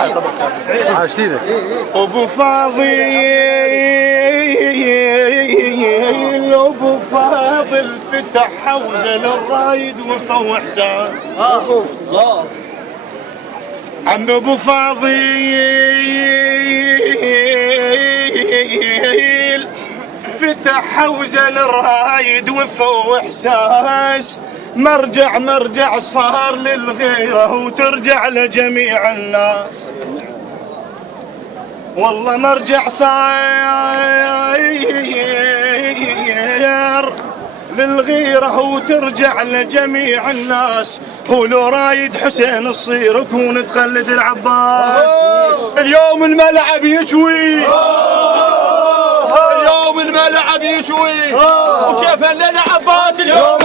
عاش سيدك. ابو فاضل ابو فاضل فتح حوزه للرايد وفو احساس. الله عم ابو فاضل فتح حوزه للرايد وفو احساس. مرجع صار للغيره وترجع لجميع الناس. والله مرجع صاير للغيرة وترجع لجميع الناس. ولو رايد حسين الصير كون تقلد العباس. اليوم الملعب يشوي، اليوم الملعب يشوي، وشاف لنا عباس اليوم